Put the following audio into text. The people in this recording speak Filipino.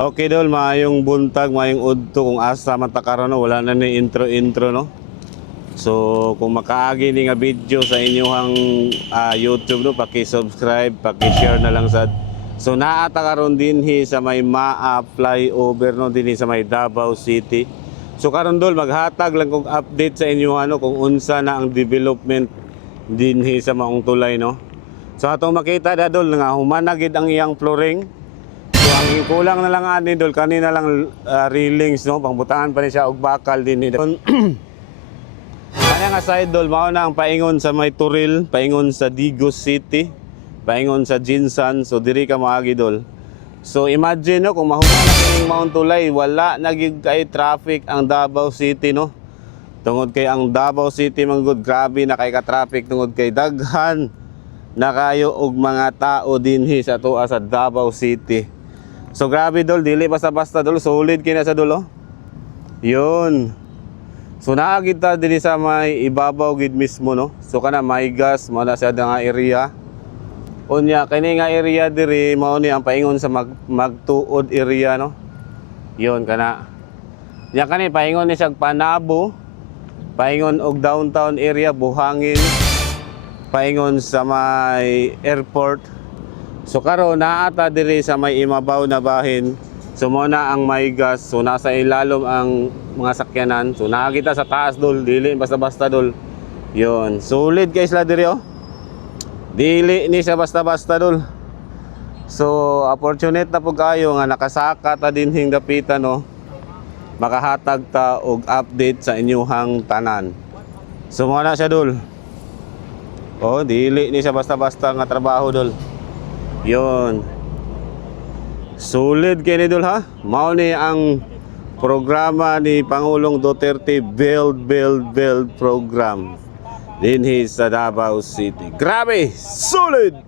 Okay dol, maayong buntag, maayong udto kung asa matakaron no, wala na ni intro no. So kung makaagi ni nga video sa inyong YouTube no, paki-subscribe, paki-share na lang sad. So naata karon dinhi sa may Maa flyover no, dinhi sa may Davao City. So karon dol maghatag lang kog update sa inyo ano kung unsa na ang development dinhi sa maong tulay no. So atong makita dadol nga humana gid ang iyang flooring. Ang kulang na lang ani dol kanina lang railings no, pangbutangan pa ni siya og bakal din ni. Kanya nga side dol mao na ang paingon sa may Turil, paingon sa Digos City, paingon sa Jinsan, so diri ka maagi dol. So imagine no kung mahuman na kining maong tulay, wala na gyud kay traffic ang Davao City no. Tungod kay ang Davao City manggod grabe na kay ka traffic tungod kay daghan na kayo og mga tao dinhi sa tuwa sa Davao City. So grabe dol, dili basta-basta dol, solid kina sa dol oh. Yun. So naagita dili sa may ibabaw gid mismo no. So kana may gas mo na sa nga area. Unya kini nga area diri mao ni ang paingon sa magtuod area no. Yun kana. Nya kani paingon ni sa Panabo. Paingon og downtown area buhangin. Paingon sa may airport. So karon naata diri sa may imabaw na bahin. So mo na ang may gas. So nasa ilalom ang mga sakyanan. So nakakita sa taas dol, dili basta-basta dol. Yon, solid guys la diri oh. Dili ni sa basta-basta dol. So opportunity na pud kayo nga nakasaka ta dinhing dapitan no. Makahatag ta og update sa inyong tanan. So mo na siya dol. Oh, dili ni sa basta-basta nga trabaho dol. Yon. Solid kini dol ha. Mao ni ang programa ni Pangulong Duterte, Build Program dinhi sa Davao City. Grabe, solid.